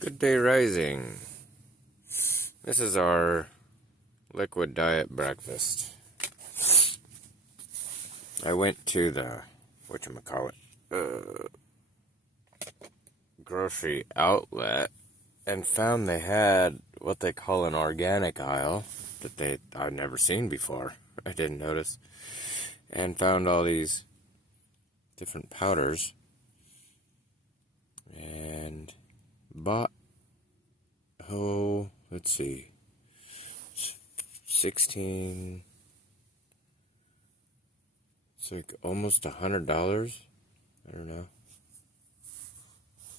Good day rising. This is our liquid diet breakfast. I went to the, grocery outlet and found they had what they call an organic aisle that I've never seen before. I didn't notice. And found all these different powders and bought, let's see, 16, it's like almost $100. I don't know.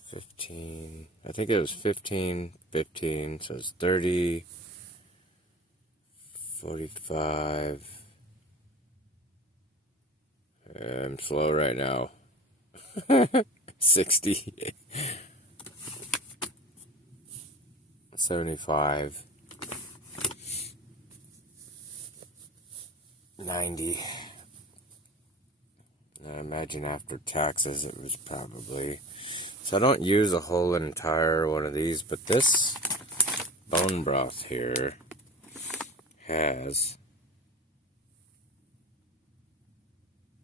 15, I think it was 15, so it's 30, 45. I'm slow right now. 60, 75, 90. I imagine after taxes it was probably... So I don't use a whole entire one of these, but this bone broth here has...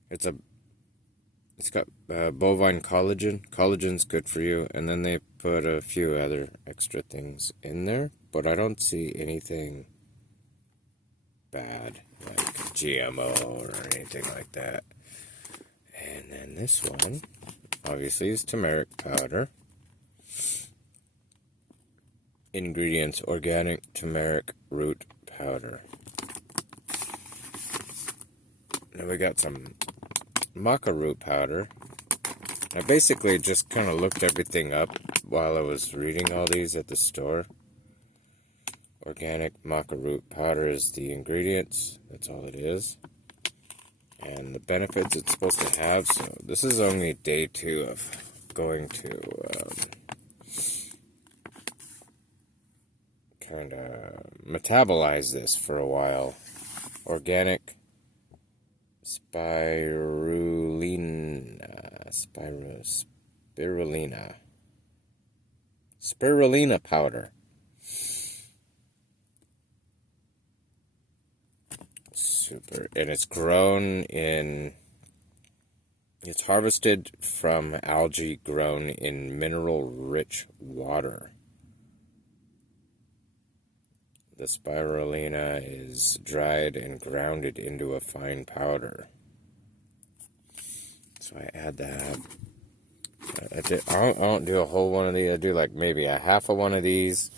It's got bovine collagen. Collagen's good for you, and then they put a few other extra things in there, but I don't see anything bad, like GMO or anything like that. And then this one, obviously, is turmeric powder. Ingredients: organic turmeric root powder. Then we got some maca root powder. I basically just kind of looked everything up while I was reading all these at the store. Organic maca root powder is the ingredients. That's all it is. And the benefits it's supposed to have. So this is only day 2 of going to kind of metabolize this for a while. Organic spirulina powder. Super. And it's harvested from algae grown in mineral-rich water. The spirulina is dried and grounded into a fine powder. So I add that. I don't do a whole one of these. I do like maybe a half of one of these,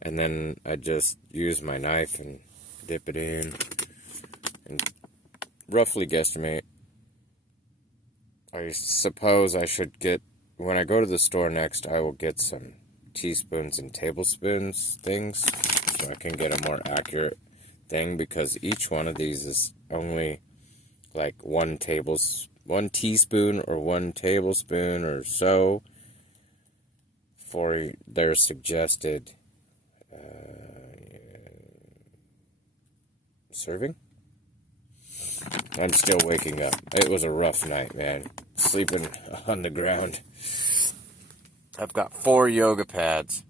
and then I just use my knife and dip it in and roughly guesstimate. I suppose I should get, when I go to the store next, I will get some teaspoons and tablespoons things so I can get a more accurate thing, because each one of these is only like one teaspoon or 1 tablespoon or so for their suggested serving. I'm still waking up. It was a rough night, man. Sleeping on the ground. I've got 4 yoga pads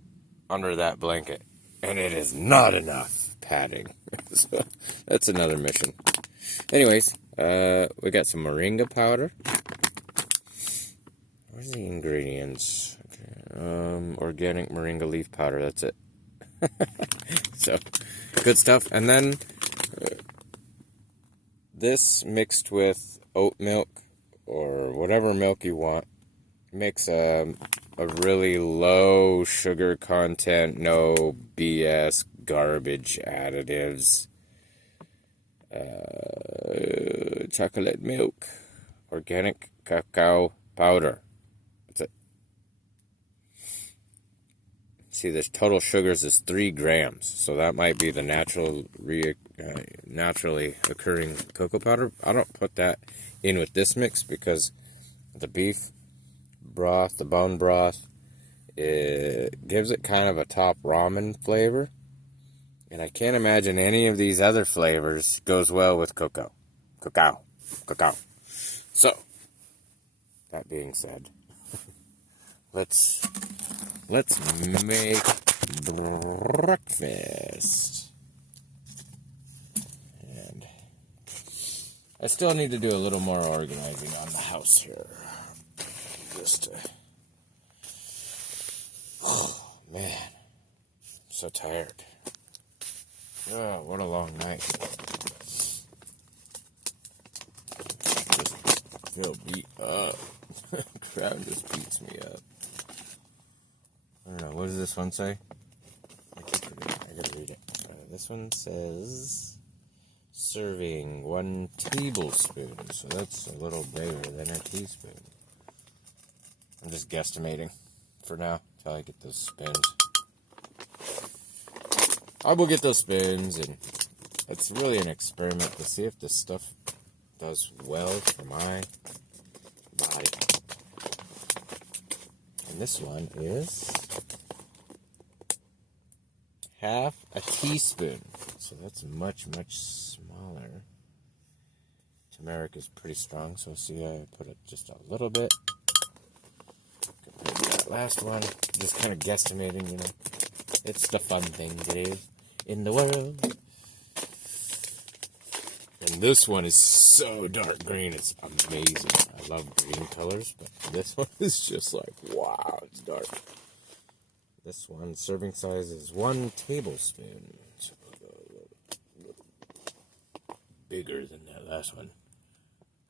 under that blanket, and it is not enough padding. So that's another mission. Anyways, we got some moringa powder. Where's the ingredients? Okay. Organic moringa leaf powder. That's it. So, good stuff. And then this mixed with oat milk or whatever milk you want makes a really low sugar content, no BS garbage additives. Chocolate milk, organic cacao powder. That's it. See, the total sugars is 3 grams, so that might be the naturally occurring cocoa powder. I don't put that in with this mix because the beef broth, the bone broth, it gives it kind of a top ramen flavor. And I can't imagine any of these other flavors goes well with cacao. So, that being said, let's let's make breakfast. And I still need to do a little more organizing on the house here. Just to... Oh, man. I'm so tired. Oh, what a long night. Just feel beat up. Crowd just beats me up. I don't know, what does this one say? I keep forgetting. I gotta read it. This one says, serving 1 tablespoon. So that's a little bigger than a teaspoon. I'm just guesstimating for now until I get those spins. I will get those spins, and it's really an experiment to see if this stuff does well for my body. And this one is half a teaspoon. So that's much, much smaller. Turmeric is pretty strong, so see I put it just a little bit. Compared to that last one, just kind of guesstimating, you know. It's the fun thing to do in the world. And this one is so dark green, it's amazing. I love green colors, but this one is just like, wow, it's dark. This one, serving size is 1 tablespoon. So a little bigger than that last one.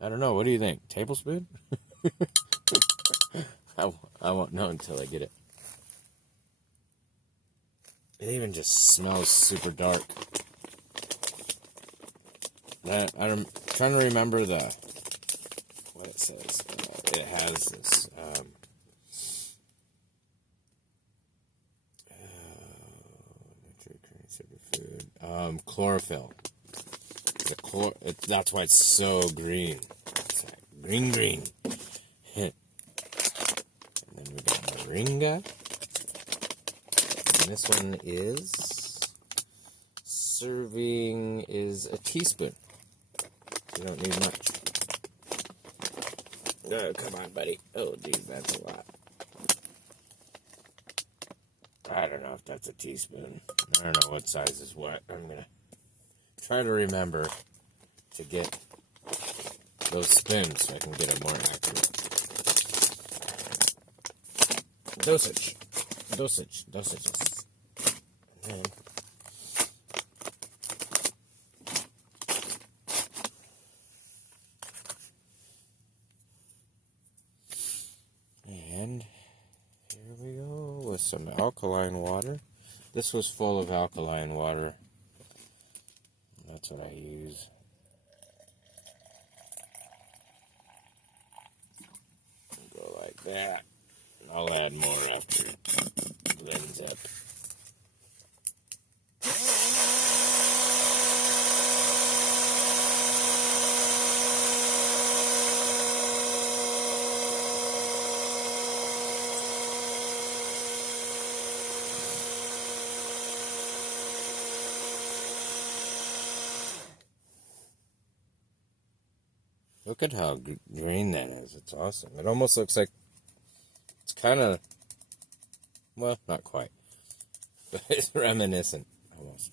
I don't know, what do you think? Tablespoon? I won't know until I get it. It even just smells super dark. I'm trying to remember what it says. It has this chlorophyll. That's why it's so green. It's like green. And then we got moringa. And this one is serving is a teaspoon. You don't need much. Oh, come on, buddy. Oh, geez, that's a lot. I don't know if that's a teaspoon. I don't know what size is what. I'm going to try to remember to get those spins so I can get a more accurate dosages. And then here we go with some alkaline water. This was full of alkaline water. That's what I use. Go like that. I'll add more after it blends up. Look at how green that is. It's awesome. It almost looks like it's kind of, well, not quite, but it's reminiscent almost.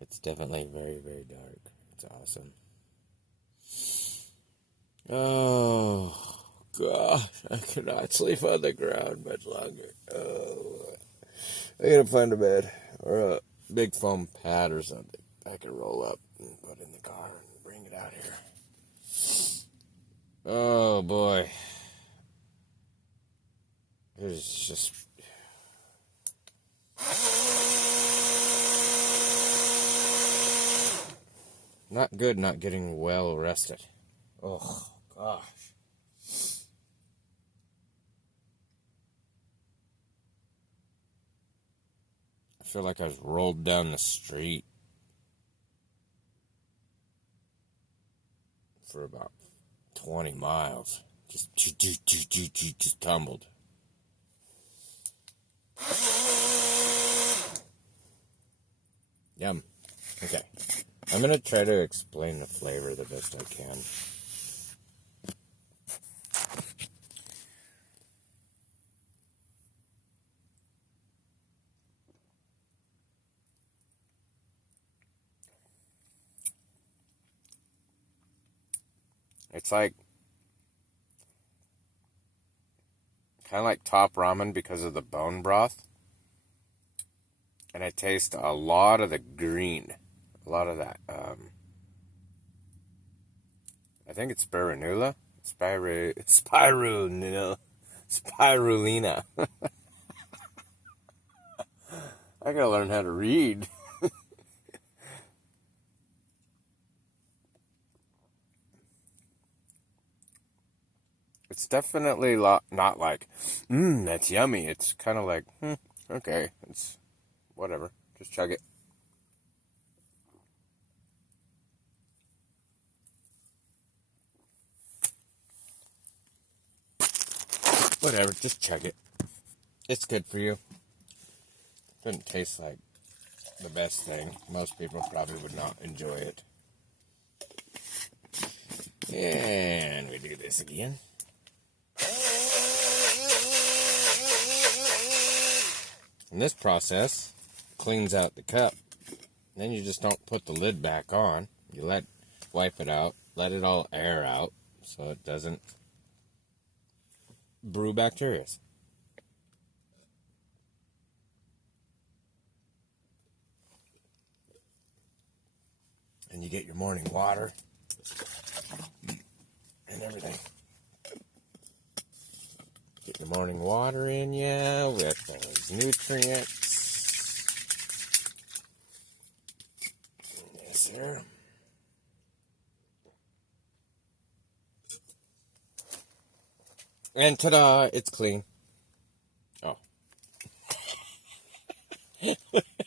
It's definitely very, very dark. It's awesome. Oh, gosh. I cannot sleep on the ground much longer. Oh, I gotta find a bed or a big foam pad or something I can roll up and put in the car and bring it out here. Oh, boy. It's just... not good not getting well rested. Oh, gosh. I feel like I was rolled down the street for about 20 miles. Just tumbled. Yum. Okay. I'm going to try to explain the flavor the best I can. It's like kind of like top ramen because of the bone broth. And I taste a lot of the green. A lot of that. I think it's spirulina. Spirulina. Spirulina. I gotta learn how to read. It's definitely not like, that's yummy. It's kind of like, okay, it's whatever. Just chug it. Whatever, just chug it. It's good for you. Doesn't taste like the best thing. Most people probably would not enjoy it. And we do this again. And this process cleans out the cup. Then you just don't put the lid back on. You wipe it out, let it all air out so it doesn't brew bacteria. And you get your morning water and everything. Get your morning water in you with those nutrients. Yes, sir. And ta-da, it's clean. Oh.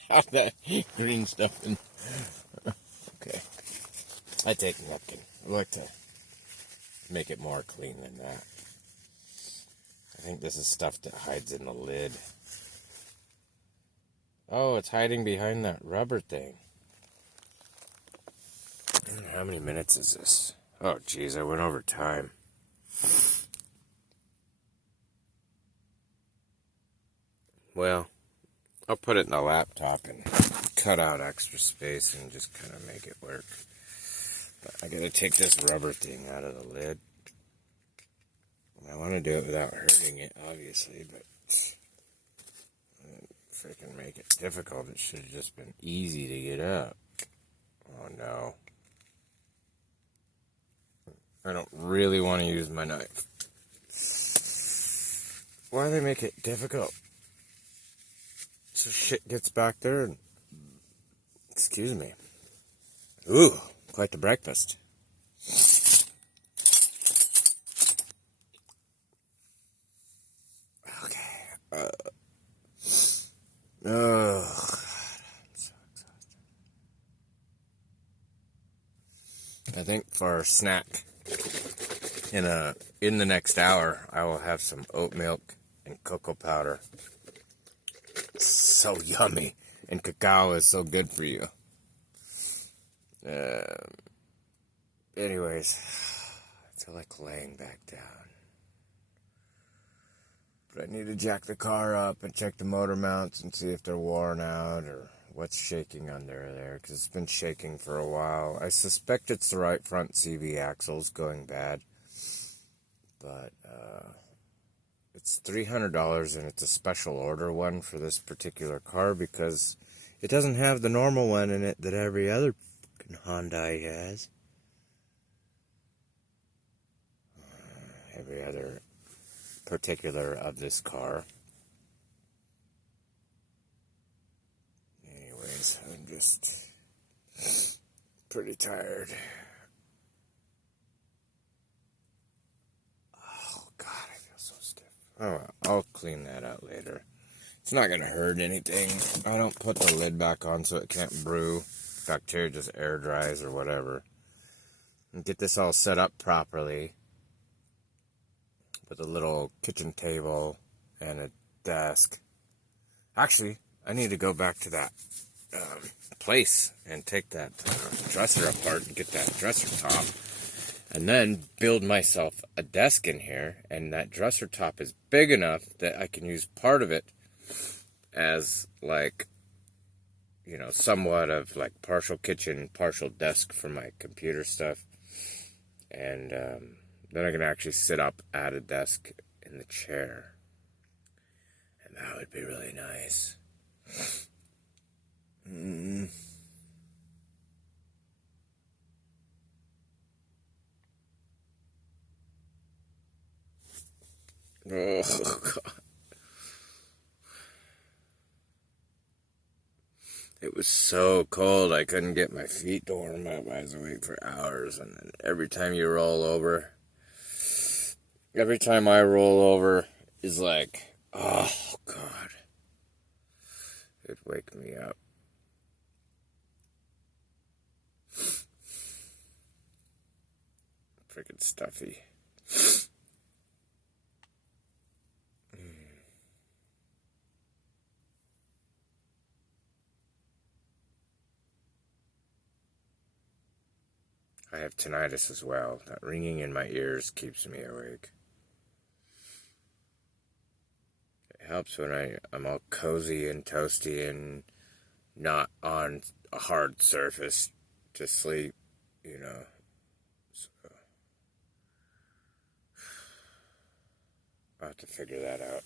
How's that green stuff in? Okay. I take a napkin. I like to make it more clean than that. I think this is stuff that hides in the lid. Oh, it's hiding behind that rubber thing. How many minutes is this? Oh, geez, I went over time. Well, I'll put it in the laptop and cut out extra space and just kind of make it work. But I gotta take this rubber thing out of the lid. I want to do it without hurting it, obviously, but I didn't freaking make it difficult. It should have just been easy to get up. Oh no. I don't really want to use my knife. Why do they make it difficult? So shit gets back there and... Excuse me. Ooh, quite the breakfast. Okay. I'm so exhausted. I think for our snack, in the next hour, I will have some oat milk and cocoa powder. It's so yummy, and cacao is so good for you. Anyways, I feel like laying back down. But I need to jack the car up and check the motor mounts and see if they're worn out or what's shaking under there, because it's been shaking for a while. I suspect it's the right front CV axles going bad, but it's $300 and it's a special order one for this particular car because it doesn't have the normal one in it that every other Hyundai has. Every other particular of this car. Anyways, I'm just pretty tired. Oh God, I feel so stiff. Oh, I'll clean that out later. It's not gonna hurt anything. I don't put the lid back on so it can't brew. Bacteria just air dries or whatever. And get this all set up properly. With a little kitchen table and a desk. Actually, I need to go back to that place and take that dresser apart and get that dresser top. And then build myself a desk in here. And that dresser top is big enough that I can use part of it as like, you know, somewhat of like partial kitchen, partial desk for my computer stuff. And then I can actually sit up at a desk in the chair. And that would be really nice. Oh, God. It was so cold, I couldn't get my feet to warm up. I was awake for hours, and then every time I roll over is like, oh, God. It'd wake me up. Freaking stuffy. I have tinnitus as well. That ringing in my ears keeps me awake. It helps when I'm all cozy and toasty and not on a hard surface to sleep, you know. So I'll have to figure that out.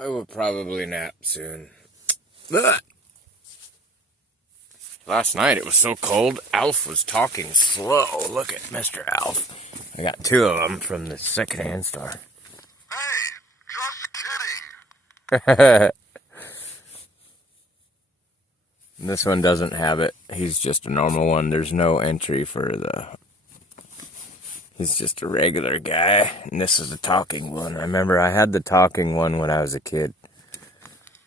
I will probably nap soon. Ugh. Last night it was so cold, Alf was talking slow. Look at Mr. Alf. I got 2 of them from the secondhand store. Hey, just kidding. This one doesn't have it. He's just a normal one. There's no entry for He's just a regular guy. And this is a talking one. I remember I had the talking one when I was a kid.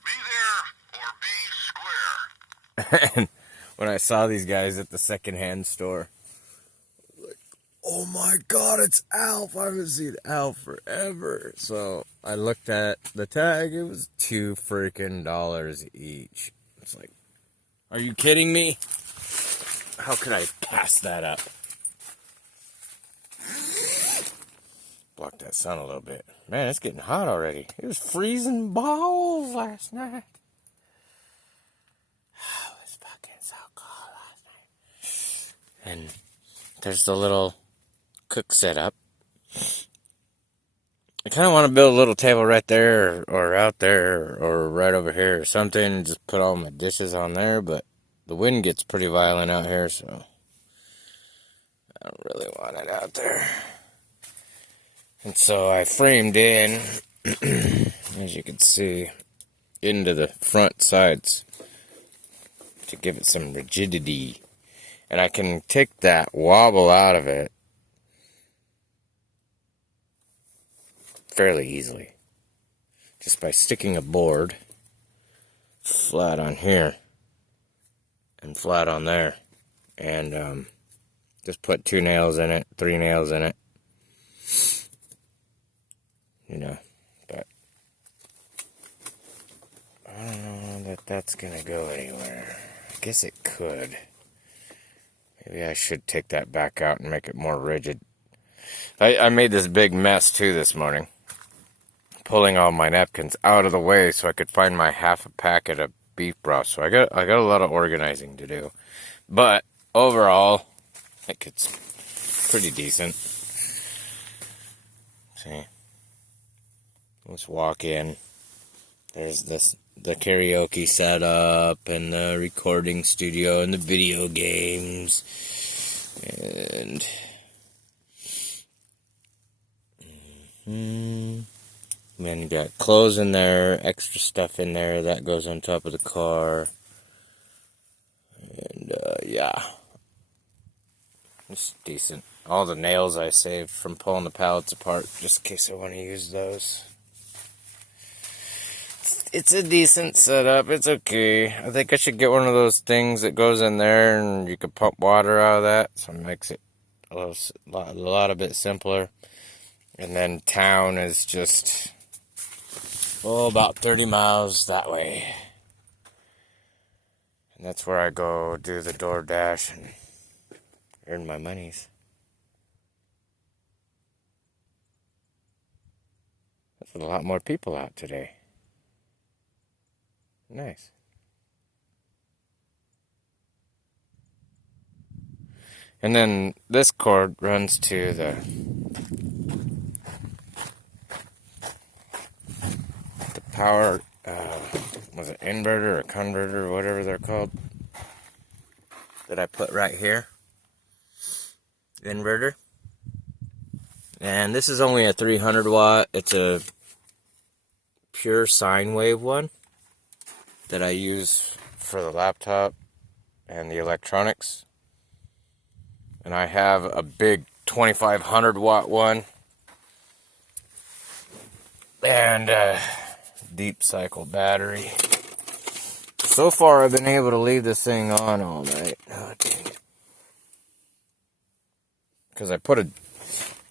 Be there or be square. And when I saw these guys at the secondhand store, like, oh my God, it's Alf. I haven't seen Alf forever. So I looked at the tag. It was $2 freaking each. It's like, are you kidding me? How could I pass that up? Block that sun a little bit. Man, it's getting hot already. It was freezing balls last night. Oh, it was fucking so cold last night. And there's the little cook setup. I kind of want to build a little table right there or out there or right over here or something and just put all my dishes on there, but the wind gets pretty violent out here, so I don't really want it out there. And so I framed in, as you can see, into the front sides to give it some rigidity. And I can take that wobble out of it fairly easily. Just by sticking a board flat on here and flat on there. And just put 2 nails in it, 3 nails in it. You know, but I don't know that that's gonna go anywhere. I guess it could. Maybe I should take that back out and make it more rigid. I made this big mess too this morning, pulling all my napkins out of the way so I could find my half a packet of beef broth. So I got a lot of organizing to do, but overall, I think it's pretty decent. See. Let's walk in. There's the karaoke setup and the recording studio and the video games. And then you got clothes in there, extra stuff in there that goes on top of the car. And yeah. It's decent. All the nails I saved from pulling the pallets apart just in case I want to use those. It's a decent setup. It's okay. I think I should get one of those things that goes in there and you can pump water out of that. So it makes it a lot a bit simpler. And then town is just, about 30 miles that way. And that's where I go do the DoorDash and earn my monies. There's a lot more people out today. Nice. And then this cord runs to the power, was it inverter or converter or whatever they're called, that I put right here. Inverter. And this is only a 300 watt. It's a pure sine wave one that I use for the laptop and the electronics. And I have a big 2500 watt one. And a deep cycle battery. So far I've been able to leave this thing on all night. Oh, dang it. Because I put a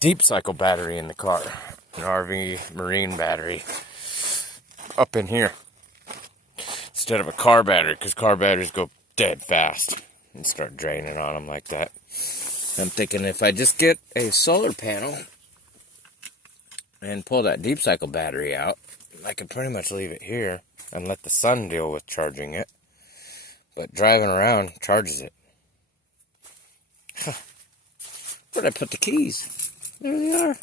deep cycle battery in the car. An RV marine battery. Up in here. Instead of a car battery. Because car batteries go dead fast. And start draining on them like that. I'm thinking if I just get a solar panel and pull that deep cycle battery out, I could pretty much leave it here and let the sun deal with charging it. But driving around charges it. Huh. Where'd I put the keys? There they are.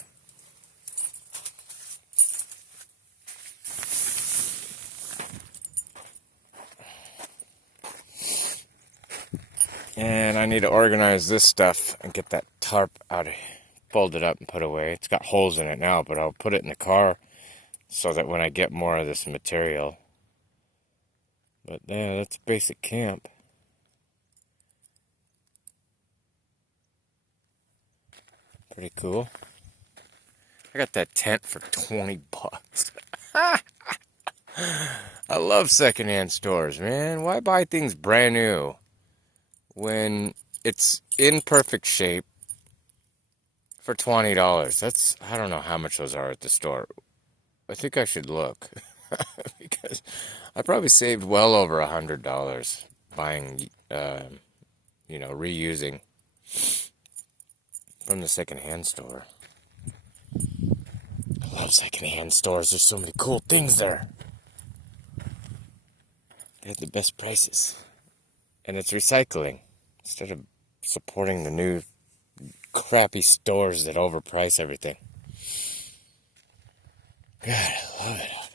And I need to organize this stuff and get that tarp out, fold it up and put away. It's got holes in it now, but I'll put it in the car so that when I get more of this material. But yeah, that's basic camp. Pretty cool. I got that tent for 20 bucks. I love secondhand stores, man. Why buy things brand new when it's in perfect shape for $20? That's, I don't know how much those are at the store. I think I should look. Because I probably saved well over $100 buying, reusing from the secondhand store. I love secondhand stores. There's so many cool things there. They have the best prices. And it's recycling. Instead of supporting the new crappy stores that overprice everything. God, I love it out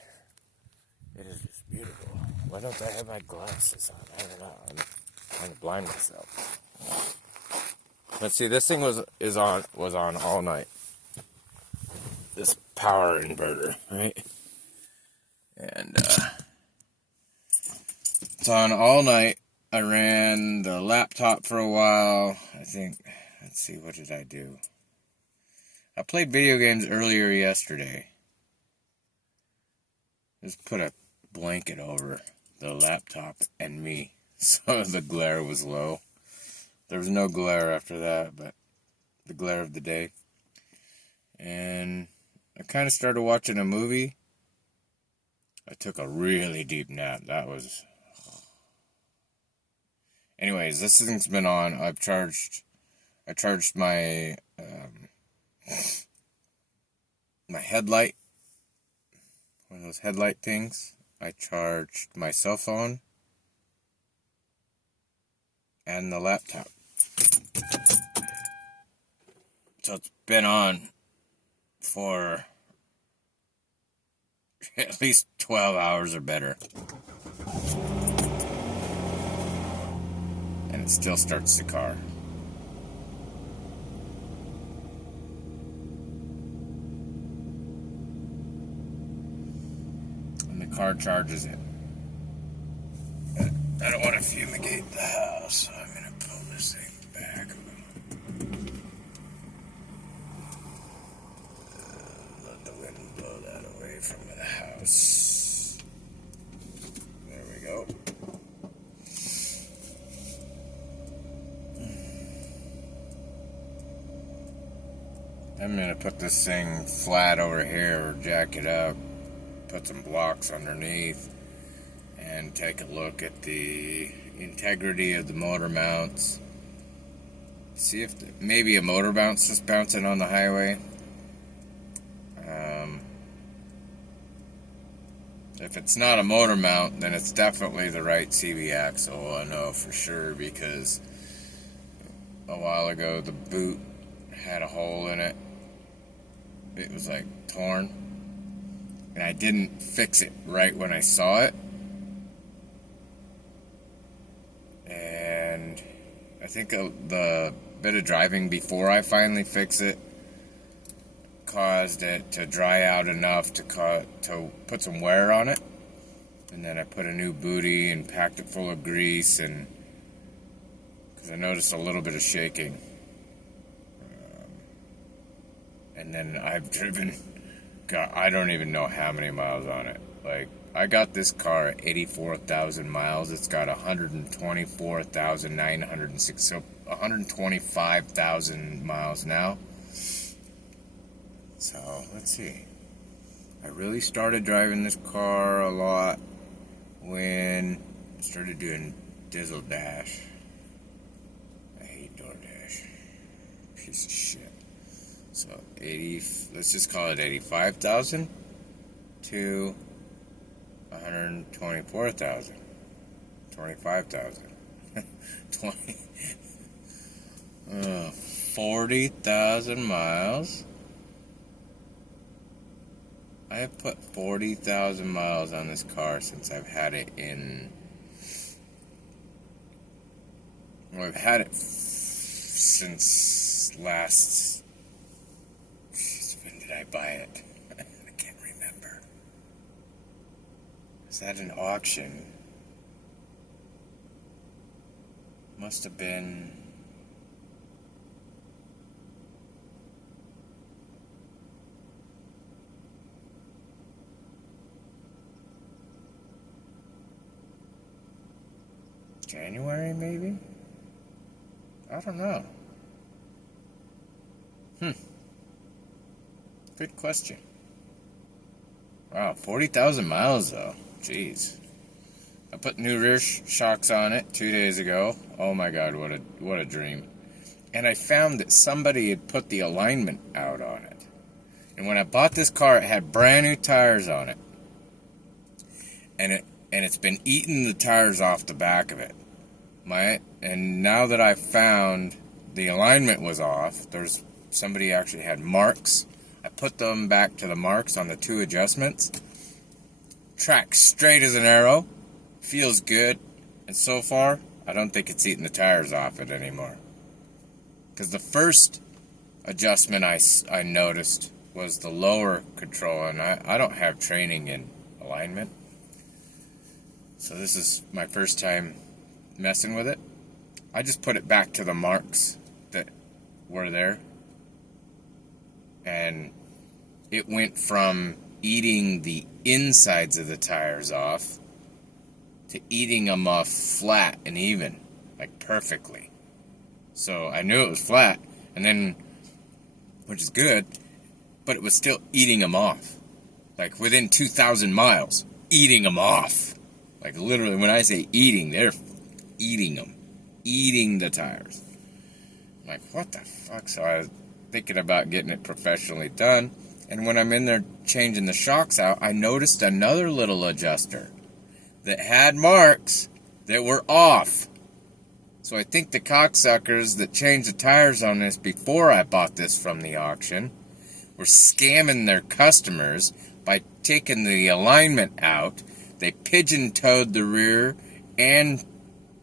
there. It is just beautiful. Why don't I have my glasses on? I don't know. I'm trying to blind myself. Let's see, this thing was on all night. This power inverter, right? And it's on all night. I ran the laptop for a while. I think, let's see, what did I do? I played video games earlier yesterday. Just put a blanket over the laptop and me, so the glare was low. There was no glare after that, but the glare of the day. And I kind of started watching a movie. I took a really deep nap. That was... Anyways, this thing's been on. I charged my my headlight. One of those headlight things. I charged my cell phone. And the laptop. So it's been on for at least 12 hours or better. And it still starts the car. And the car charges it. I don't want to fumigate the house, so I'm going to pull this thing back a little. Let the wind blow that away from the house. There we go. I'm going to put this thing flat over here, or jack it up, put some blocks underneath, and take a look at the integrity of the motor mounts. See if maybe a motor mount's just bouncing on the highway. If it's not a motor mount, then it's definitely the right CV axle. I know for sure, because a while ago, the boot had a hole in it. It was like torn. And I didn't fix it right when I saw it. And I think the bit of driving before I finally fix it caused it to dry out enough to put some wear on it. And then I put a new booty and packed it full of grease, and because I noticed a little bit of shaking. And then I've driven, God, I don't even know how many miles on it. Like, I got this car at 84,000 miles. It's got 124,906, so 125,000 miles now. So, let's see. I really started driving this car a lot when I started doing Dizzle Dash. I hate DoorDash. Piece of shit. So, let's just call it 85,000 to 124,000. 25,000. 40,000 miles. I have put 40,000 miles on this car since I've had it in... Well, I've had it since last... When did I buy it? I can't remember. Was that an auction? Must have been... January, maybe? I don't know. Good question. Wow, 40,000 miles, though. Jeez. I put new rear shocks on it 2 days ago. Oh my God, what a dream. And I found that somebody had put the alignment out on it. And when I bought this car, it had brand new tires on it. And it's been eating the tires off the back of it. And now that I found the alignment was off, somebody actually had marks. I put them back to the marks on the two adjustments. Track straight as an arrow. Feels good. And so far, I don't think it's eating the tires off it anymore. Because the first adjustment I noticed was the lower control. And I don't have training in alignment. So this is my first time messing with it. I just put it back to the marks that were there. And it went from eating the insides of the tires off to eating them off flat and even, like perfectly. So I knew it was flat, and then, which is good, but it was still eating them off. Like within 2,000 miles, eating them off. Like literally, when I say eating, they're eating them. Eating the tires. I'm like, what the fuck? So I was thinking about getting it professionally done. And when I'm in there changing the shocks out, I noticed another little adjuster that had marks that were off. So I think the cocksuckers that changed the tires on this before I bought this from the auction were scamming their customers by taking the alignment out. They pigeon-toed the rear and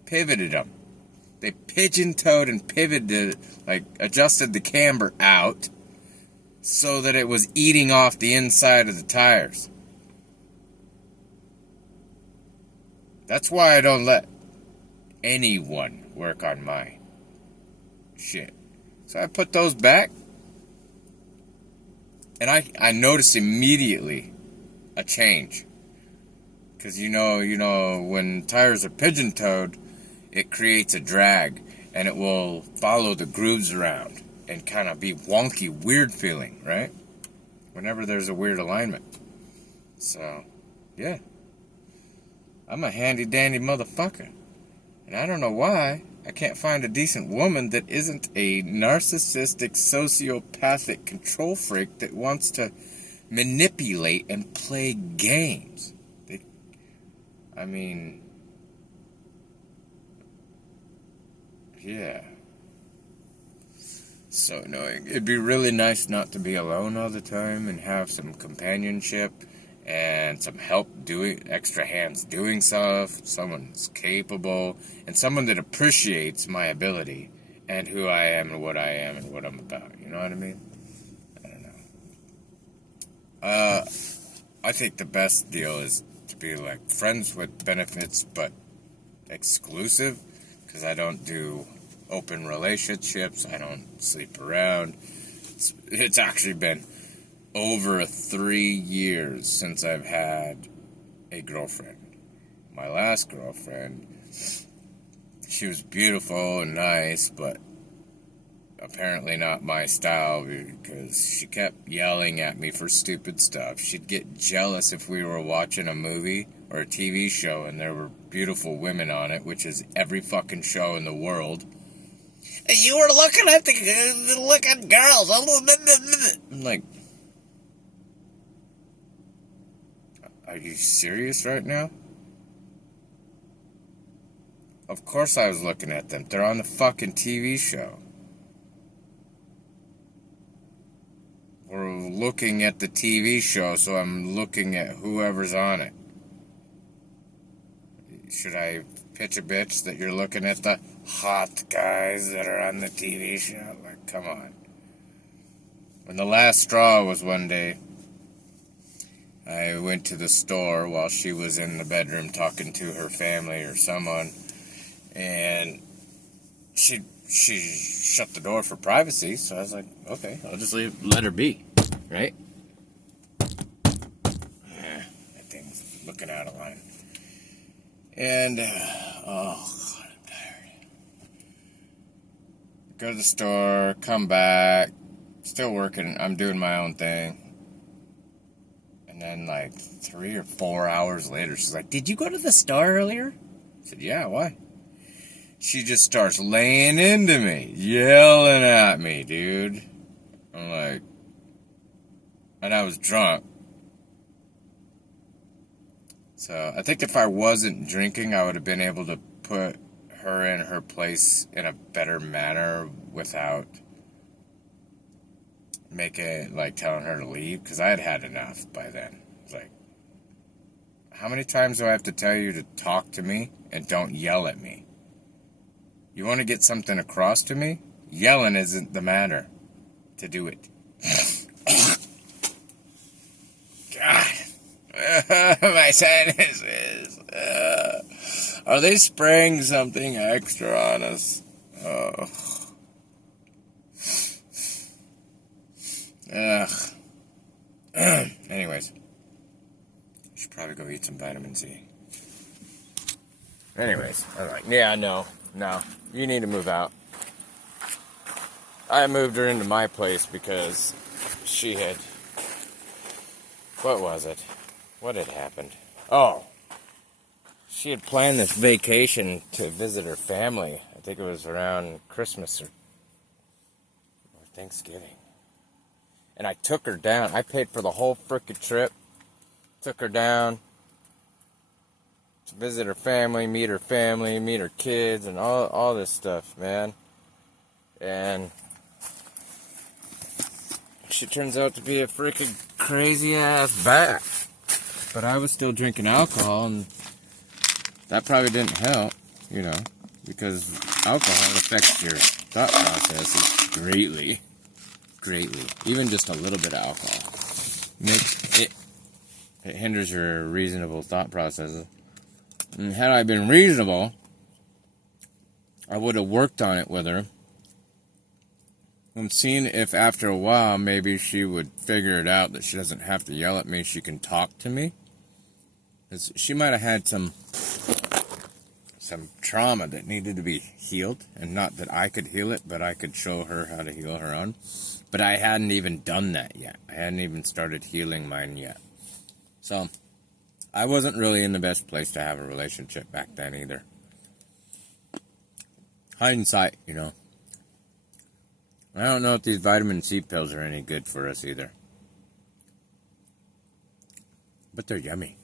pivoted them. They pigeon-toed and pivoted, like adjusted the camber out so that it was eating off the inside of the tires. That's why I don't let anyone work on my shit. So I put those back, and I noticed immediately a change. Because you know, when tires are pigeon-toed, it creates a drag, and it will follow the grooves around and kind of be wonky, weird feeling, right? Whenever there's a weird alignment. So, yeah. I'm a handy-dandy motherfucker. And I don't know why I can't find a decent woman that isn't a narcissistic, sociopathic control freak that wants to manipulate and play games. I mean, yeah. So annoying. It'd be really nice not to be alone all the time and have some companionship and some help doing extra hands doing stuff, someone's capable, and someone that appreciates my ability and who I am and what I'm about. You know what I mean? I don't know. I think the best deal is to be like friends with benefits but exclusive, because I don't do open relationships. I don't sleep around. It's actually been over 3 years since I've had a girlfriend. My last girlfriend, she was beautiful and nice, but apparently not my style, because she kept yelling at me for stupid stuff. She'd get jealous if we were watching a movie or a TV show and there were beautiful women on it, which is every fucking show in the world. You were looking at the girls. I'm like, are you serious right now? Of course I was looking at them. They're on the fucking TV show. We're looking at the TV show, so I'm looking at whoever's on it. Should I pitch a bitch that you're looking at the hot guys that are on the TV show? Like, come on. And the last straw was one day, I went to the store while she was in the bedroom talking to her family or someone, and she shut the door for privacy, so I was like, okay, I'll just let her be, right? Yeah, that thing's looking out of line. And, oh, God, I'm tired. Go to the store, come back, still working, I'm doing my own thing. And then, like, 3 or 4 hours later, she's like, did you go to the store earlier? I said, yeah, why? She just starts laying into me, yelling at me, dude. I'm like, and I was drunk. So I think if I wasn't drinking, I would have been able to put her in her place in a better manner without telling her to leave, because I had had enough by then. It's like, how many times do I have to tell you to talk to me and don't yell at me? You want to get something across to me? Yelling isn't the matter to do it. God. My sinus. Are they spraying something extra on us? Oh. Ugh. Anyways. Should probably go eat some vitamin C. Anyways, I'm like, yeah, no, you need to move out. I moved her into my place because she had, what was it? What had happened? Oh, she had planned this vacation to visit her family. I think it was around Christmas or Thanksgiving. And I took her down. I paid for the whole frickin' trip. Took her down to visit her family, meet her kids, and all this stuff, man. And she turns out to be a freaking crazy ass bat. But I was still drinking alcohol, and that probably didn't help, because alcohol affects your thought processes greatly. Even just a little bit of alcohol it hinders your reasonable thought processes. And had I been reasonable, I would have worked on it with her and seen if after a while maybe she would figure it out that she doesn't have to yell at me, she can talk to me. 'Cause she might have had some trauma that needed to be healed, and not that I could heal it, but I could show her how to heal her own. But I hadn't even done that yet. I hadn't even started healing mine yet. So, I wasn't really in the best place to have a relationship back then either. Hindsight, I don't know if these vitamin C pills are any good for us either. But they're yummy.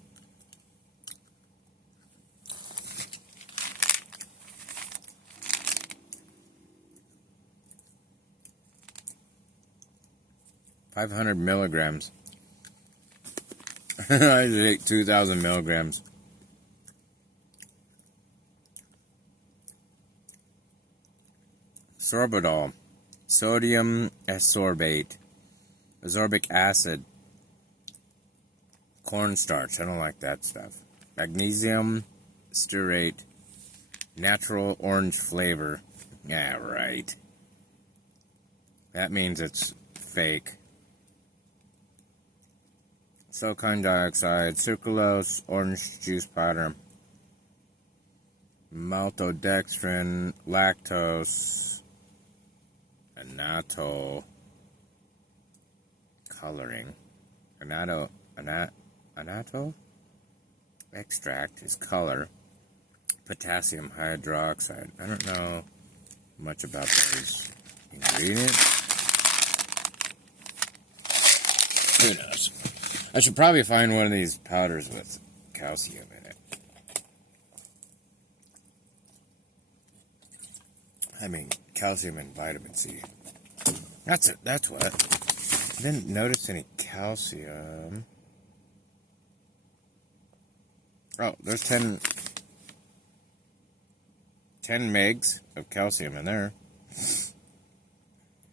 500 milligrams. I just ate 2,000 milligrams. Sorbitol, sodium ascorbate, ascorbic acid, cornstarch. I don't like that stuff. Magnesium stearate, natural orange flavor. Yeah, right. That means it's fake. Silicon dioxide, sucralose, orange juice powder, maltodextrin, lactose, annatto coloring. Annatto extract is color. Potassium hydroxide. I don't know much about those ingredients. Who knows? I should probably find one of these powders with calcium in it. I mean, calcium and vitamin C. That's it. That's what. I didn't notice any calcium. Oh, there's 10 megs of calcium in there.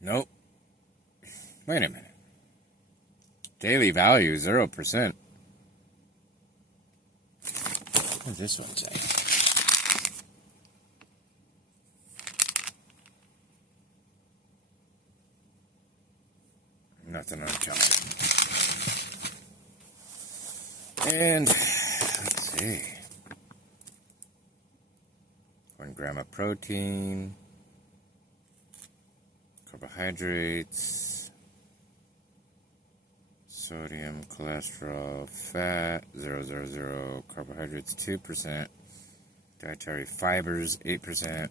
Nope. Wait a minute. Daily value, 0%. What does this one say? Nothing on calcium. And, let's see. 1 gram of protein. Carbohydrates. Sodium, cholesterol, fat, 000, carbohydrates, 2%, dietary fibers, 8%,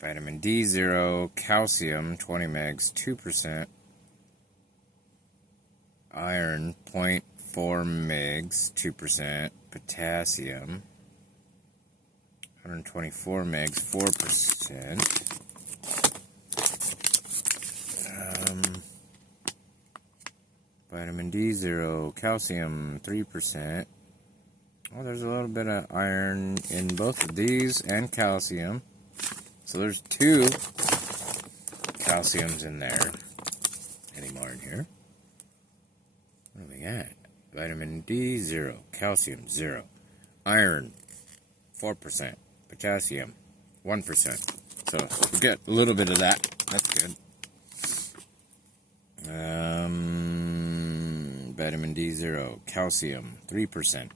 vitamin D, 0, calcium, 20 megs, 2%, iron, 0.4 megs, 2%, potassium, 124 megs, 4%, vitamin D, 0. Calcium, 3%. Oh, there's a little bit of iron in both of these and calcium. So there's 2 calciums in there. Any more in here? What do we got? Vitamin D, 0. Calcium, 0. Iron, 4%. Potassium, 1%. So we get a little bit of that. That's good. Vitamin D, 0. Calcium, 3%.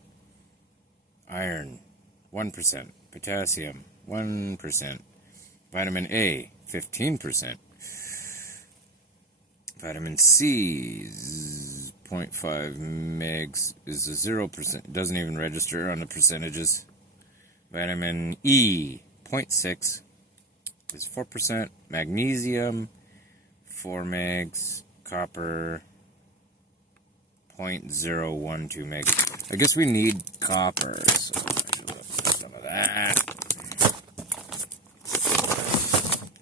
Iron, 1%. Potassium, 1%. Vitamin A, 15%. Vitamin C, 0.5 megs, is a 0%. It doesn't even register on the percentages. Vitamin E, 0.6, is 4%. Magnesium, 4 megs. Copper, 0.012 megs. I guess we need copper, so I should look for some of that.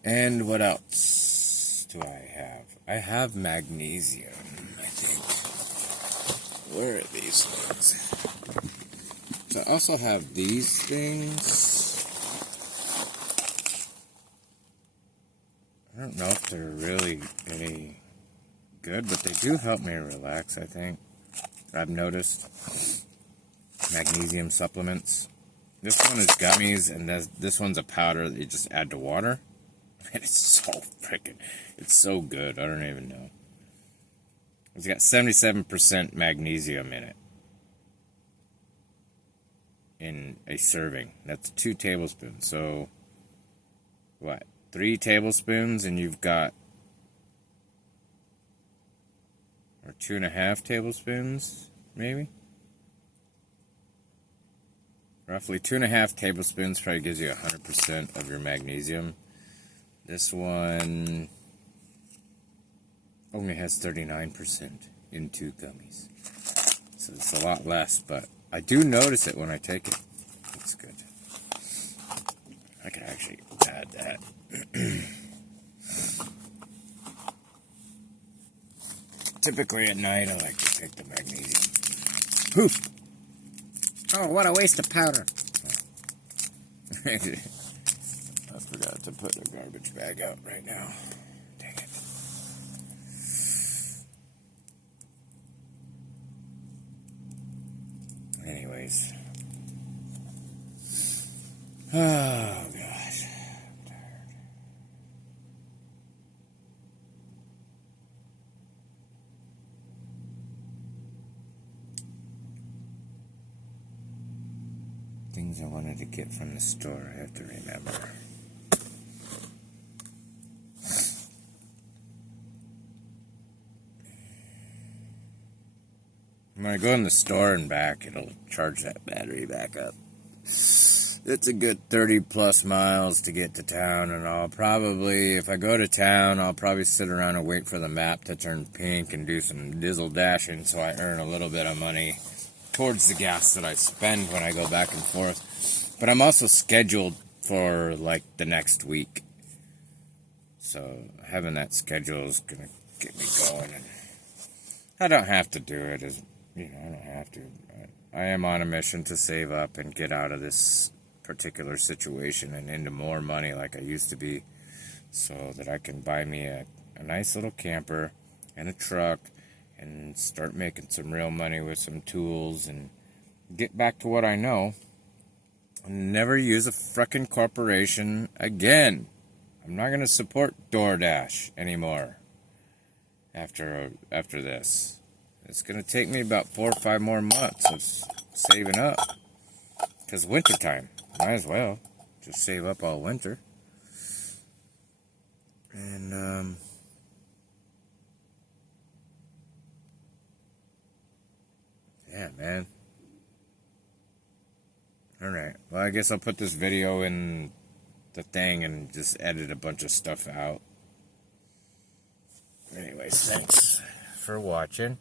And what else do I have? I have magnesium, I think. Where are these things? So I also have these things. I don't know if they're really any good, but they do help me relax, I think. I've noticed. Magnesium supplements. This one is gummies, and this one's a powder that you just add to water. And it's so it's so good. I don't even know. It's got 77% magnesium in it. In a serving. That's 2 tablespoons. So, what? 3 tablespoons, and you've got, or 2.5 tablespoons, maybe? Roughly 2.5 tablespoons probably gives you 100% of your magnesium. This one only has 39% in 2 gummies. So it's a lot less, but I do notice it when I take it. It's good. I can actually add that. typically at night I like to take the magnesium. Poof! Oh, what a waste of powder. I forgot to put the garbage bag out right now. Dang it. Anyways. Oh, gosh. I'm tired. Things I wanted to get from the store, I have to remember. When I go in the store and back, it'll charge that battery back up. It's a good 30 plus miles to get to town, and I'll probably, if I go to town, I'll probably sit around and wait for the map to turn pink and do some dizzle dashing so I earn a little bit of money towards the gas that I spend when I go back and forth. But I'm also scheduled for like the next week. So having that schedule is going to get me going. And I don't have to do it, as you know, I don't have to. I am on a mission to save up and get out of this particular situation and into more money like I used to be, so that I can buy me a nice little camper and a truck and start making some real money with some tools and get back to what I know and never use a frickin' corporation again. I'm not going to support DoorDash anymore after this. It's going to take me about 4 or 5 more months of saving up, because wintertime, might as well just save up all winter. And yeah, man. Alright, well, I guess I'll put this video in the thing and just edit a bunch of stuff out. Anyways, thanks for watching.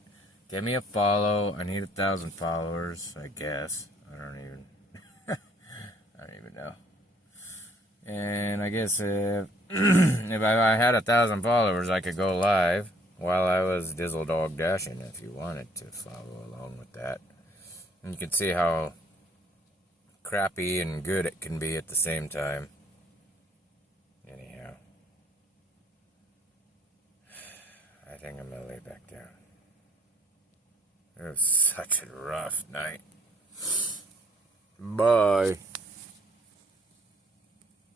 Give me a follow. I need 1,000 followers, I guess. I don't even know. And I guess if I had 1,000 followers, I could go live while I was Dizzle Dog Dashing if you wanted to follow along with that. And you can see how crappy and good it can be at the same time. Anyhow, I think I'm gonna lay back down. It was such a rough night.